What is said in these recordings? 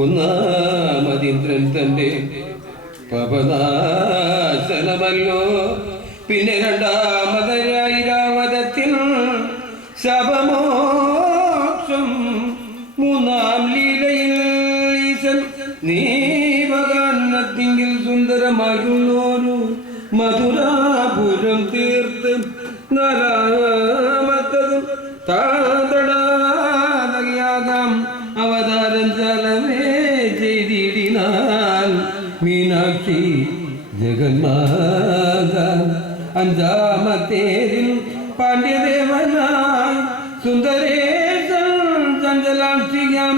ഒന്നാമതിന്ദ്രൻ തന്റെ പവനാശനമല്ലോ. പിന്നെ രണ്ടാമതായി രാവതത്തിൽ ശപമോക്ഷം. മൂന്നാം ലീലയിൽ ഈശൻ നീവകാന്നത്തിങ്കിൽ സുന്ദരമായുള്ളൊരു മധുരാപുരം തീർത്ത്. നാലാമത്തതും താതടാതയാകാം അവതാരം ചലമേ ചെയ്തിടിനാൽ മീനാക്ഷി ജഗന്മാത. അഞ്ചാമത്തേതിൽ പാണ്ഡ്യദേവനായി സുന്ദരേശൻ ചഞ്ചലാക്ഷിയാം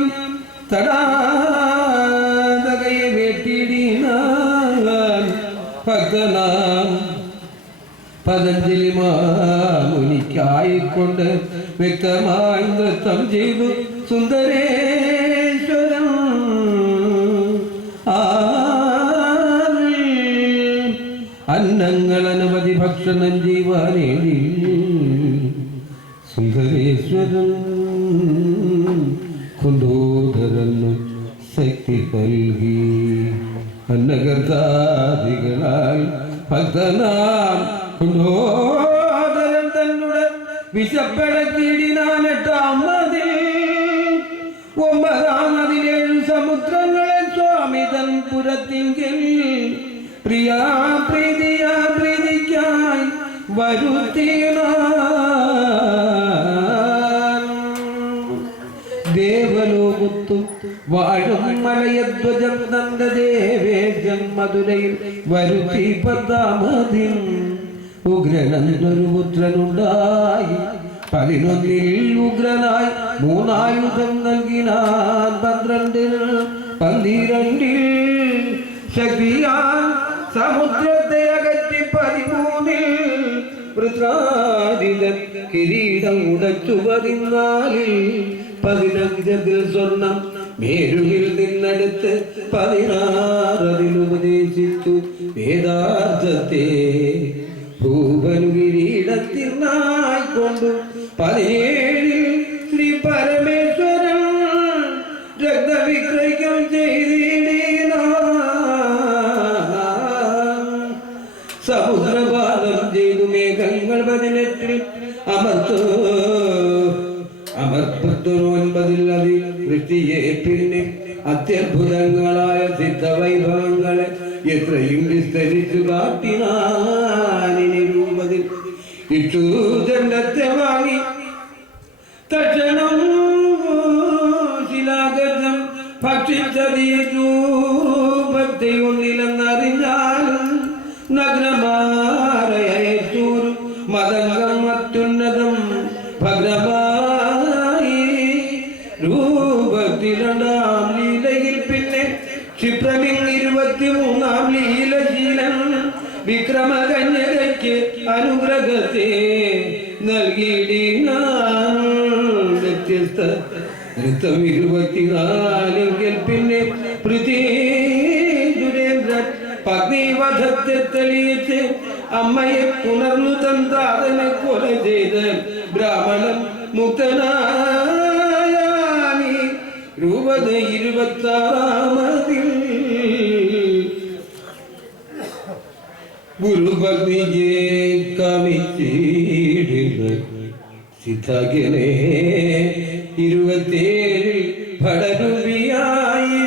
തടാതകയെ വേട്ടിടിനാൽ ഭക്തനാം പതഞ്ജലി മുനിക്കായിക്കൊണ്ട് വ്യക്തമായി നൃത്തം ചെയ്തു സുന്ദരേശ്വരൻ. അന്നങ്ങൾ അനവധി ഭക്ഷണം ചെയ്യുവാനേടി സുന്ദരേശ്വരൻ കുന്തോധരന് ശക്തി നൽകി. അന്നകർത്താദികളാൽ ഭക്തനാം കുന്തോധരൻ തന്നുടെ വിശപ്പടക്കിടിനാനെട്ടാമതിൽ. ഒമ്പതാമതിലേഴു സമുദ്രങ്ങളെ സ്വാമി തൻ പുരത്തിങ്കിൽ പ്രിയാ പ്രീതിക്കായി വരുത്തിയ ദേവലോകത്തു വാഴും മലയധ്വജം തന്റെ ദേവേജൻ മധുരയിൽ വരുത്തി. പത്താമതിൽ ഉഗ്രനൊരു പുത്രനുണ്ടായി. 11 ഉഗ്രനായി മൂന്നായുധം നൽകിനാൻ. 12 ശക്തിയാൽ സമുദ്രത്തെ അകറ്റി. 13 വൃത്രാദിതൻ കിരീടം ഉടച്ചു. 14 സ്വർണം മേരുവിൽ നിന്നെടുത്ത്. 16 ഉപദേശിച്ചു വേദാർത്ഥത്തെ ഭൂപനു കിരീടത്തിനായിക്കൊണ്ടു. 17 ശ്രീ പരമേശ്വരൻ രക്തവിക്രയം ചെയ്തിടീന. സമുദ്രപാദം ചെയ്തു മേഘങ്ങൾ 18 അമർത്തു. 19 അതി വൃഷ്ടിയെ. പിന്നെ അത്യത്ഭുതങ്ങളായ സിദ്ധവൈഭവങ്ങളെ എത്രയും വിസ്തരിച്ചു കാട്ടിനാനിനി. 20 ഇക്ഷുദണ്ഡത്തെ വാങ്ങി തക്ഷണം ശിലാഗർജം ഭക്ഷിച്ചതിയ രൂപത്തെ ഒന്നിലെന്നറിഞ്ഞാലും നഗ്നമാരയച്ചൂർ മതംഗം അത്യുന്നതം ഭദ്രമായി രൂപത്തിരണ്ടാം ലീലയിൽ. പിന്നെ ക്ഷിപ്രമിൽ 23 ലീലശീലൻ വിക്രമകന്യകയ്ക്ക് അനുഗ്രഹത്തെ നൽകിയിടിനാൻ. വ്യത്യസ്ത നൃത്തം 24 പിന്നെ പൃഥ്വീന്ദ്രൻ പത്നിവധത്തെ തെളിയിച്ച് അമ്മയെ പുണർന്നു തന്താതനെ കൊല ചെയ്ത് ബ്രാഹ്മണൻ മുക്തനായി. 26 ഗുരുഭക്തിയെ കാമിച്ചിടുന്ന സിദ്ധകനെ. 27 ഭടരൂപിയായി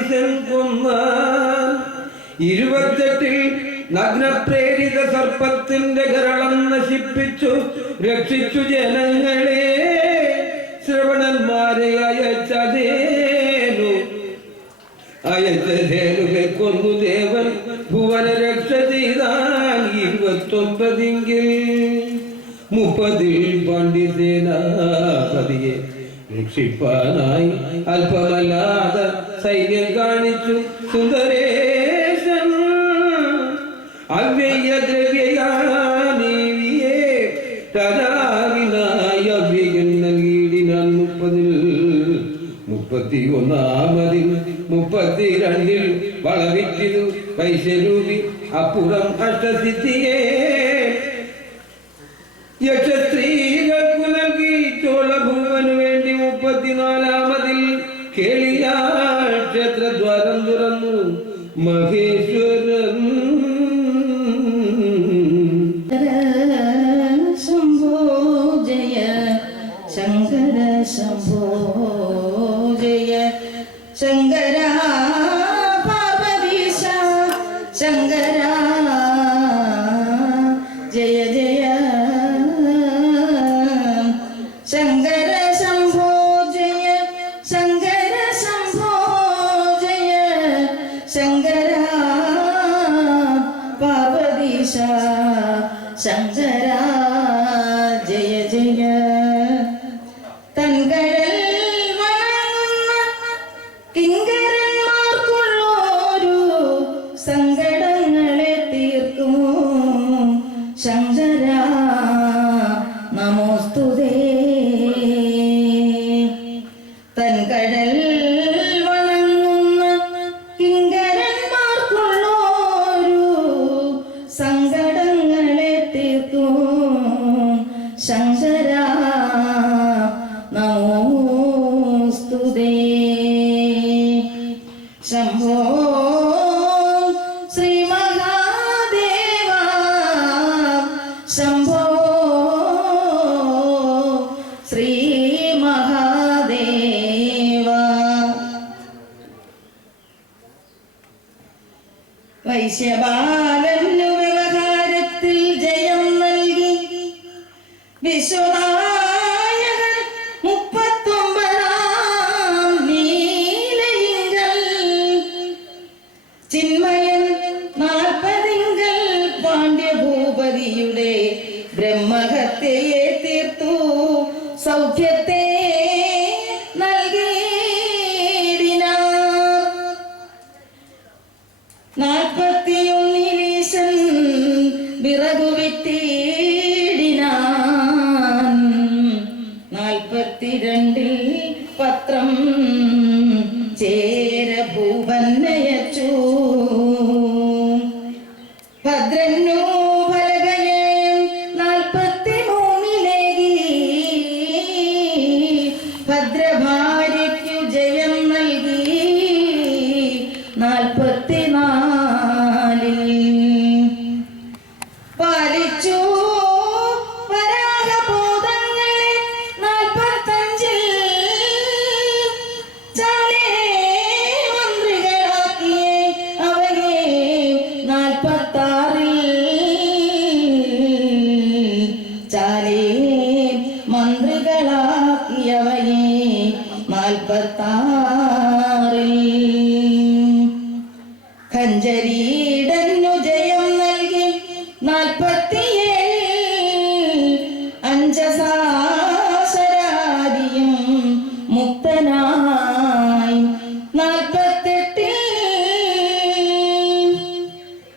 കൊന്നാൻ. 28 നഗ്നപ്രേരിത സർപ്പത്തിന്റെ കരളം നശിപ്പിച്ചു രക്ഷിച്ചു ജനങ്ങളെ. ശ്രവണന്മാരെ അയച്ചേനുവെ കൊന്നു ദേവൻ ഭുവന രക്ഷ ചെയ്താൽ. 29 30 പാണ്ഡ്യസേനാപതിയെ രക്ഷിപ്പാനായി അല്പമല്ലാതെ സൈന്യം കാണിച്ചു സുന്ദരേശൻ. അവ്യയദ്രവ്യയാനീവിയെ രാജാവിനായി അവ്യയം നൽകിയിടിനാൻ. 31 32 വളവിറ്റിതു വൈശ്വരൂപി. അപ്പുറം അഷ്ടസിദ്ധിയെ യക്ഷസ്ത്രീകൾക്കു നൽകി ചോളഭൂവനു വേണ്ടി. 34 കേളിയാൾ ക്ഷേത്രദ്വാര ജയ ജയ ശങ്കര ശംഭോ ജയ ശങ്കര ശംഭോ ജയ ശങ്കര പാർവതീശ ശങ്കര ജയ ജയ തൻകടൽ വണങ്ങുന്ന കിങ്കരന്മാർക്കുള്ളൊരു സങ്കടങ്ങളെ തീർക്കും ശങ്കര നമോസ്തുതേ തൻകടൽ വണങ്ങുന്ന കിങ്കരന്മാർക്കുള്ളൊരു സങ്കടങ്ങളെ തീർക്കും ശങ്കര നമോസ്തുതേ ശംഭോ ശ്രീ മഹാദേവ ശംഭോ ശ്രീ മഹാദേവ വൈശ്യബാലനു വ്യവഹാരത്തിൽ ജയം നൽകി വിശ്വനായകൻ 39-ാം നീലയിങ്കൽ ചിന്മയൻ 40-ങ്കൽ പാണ്ഡ്യഭൂപതിയുടെ ബ്രഹ്മഹത്യയെ തീർത്തു സൗഖ്യത്തെ നൽകിയിടിനാർ 41-ൽ വിറകുവിറ്റിടിനാൻ 42-ൽ പത്രം ചേരഭൂപന്നയച്ചു ഭദ്രന്നു ഫലകയം 43-ലേകി ഭദ്രഭാര്യയ്ക്കു ജയം നൽകി 44-ൽ പാലിച്ചു വരാഹഭൂതങ്ങളെ 45-ൽ ചാലേ മന്ത്രികളാക്കിയേ അവയെ 46-ൽ ചാലേ മന്ത്രികളാക്കിയവയെ 46-ൽ ഖഞ്ചരീടന്നു ജയം നൽകി 47-ൽ അഞ്ചസാസരാരിയും മുക്തനായി 48-ൽ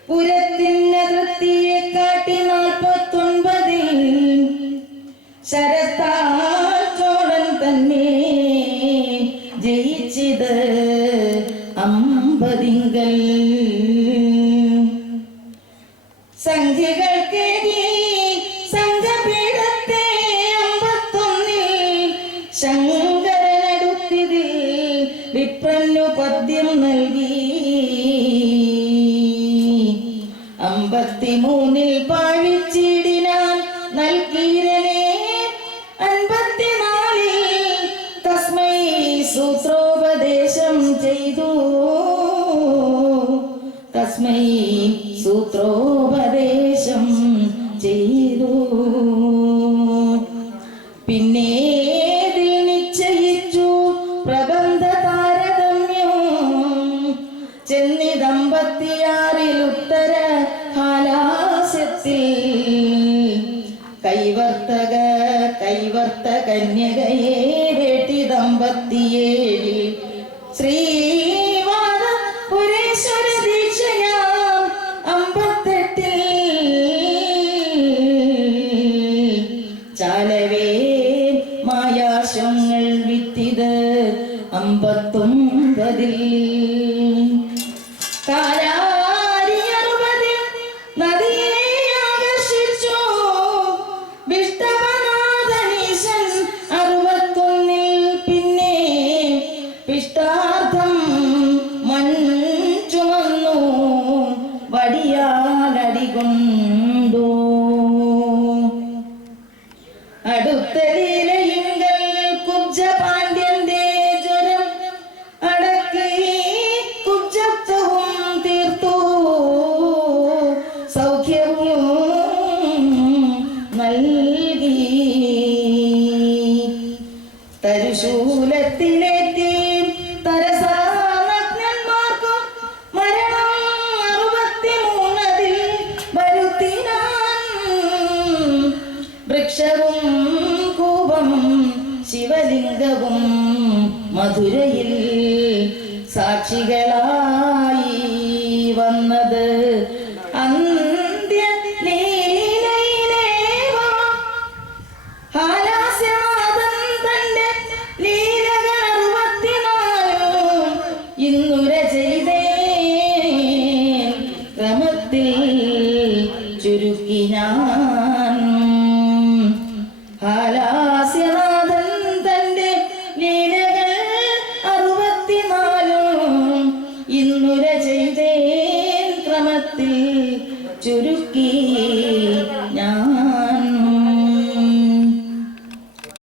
പുരത്തിനതിർത്തിയെ കാട്ടി 49-ൽ ശരത്താൽ ചോളൻ തന്നെ ജയിച്ചിത് 50-ങ്കൽ സംഖ്യകൾക്കേകി സംഘപീഠത്തെ 51-ൽ ശങ്കരനടുത്തിതിൽ വിപ്രന്നു പദ്യം നൽകി 53-ൽ പാഴിച്ചിടിനാൻ നൽകീരനെ 54-ൽ തസ്മൈ സൂത്രോപദേശം ചെയ്തു തസ്മൈ സൂത്രോപദേശം ചെയ്തു പിന്നേതിൽ നിശ്ചയിച്ചു പ്രബന്ധ താരതമ്യം ചെന്നിതമ്പത്തിയാറിൽ ഉത്തര ഹാലാസ്യത്തിൽ കൈവർത്ത കന്യകയെ വേട്ടി 57-ൽ ശ്രീവാദ പുരേശ്വര ദീക്ഷയാം 58-ൽ ചാലവേ മായാശങ്ങൾ വിത്തിത് 59-ൽ കാലാരി 60-ൽ നദിയെ ആകർഷിച്ചു വിഷ്ടപനാഥനീശൻ 61-ൽ പിന്നെ പിഷ്ടാർത്ഥം മൺചുമന്നു വടിയാലടികൊണ്ടു അടുത്തതിലയിങ്കൽ കുബ്ജ പാണ്ഡ്യന്റെ ജ്വരം അടക്കി വൃക്ഷവും കൂപം ശിവലിംഗവും മധുരയിൽ സാക്ഷികളായി വന്നത് അന്ത്യലീലയിലേവാ. ഹാലാസ്യനാഥൻ തന്റെ ലീലകൾ 64 ഇന്നുര ചെയ്തേ ക്രമത്തിൽ ചുരുക്കി ഞാൻ. ഹാലാസ്യനാഥൻ തന്റെ ലീലകൾ 64 ഇന്നുര ചെയ്തേ ക്രമത്തിൽ ചുരുക്കി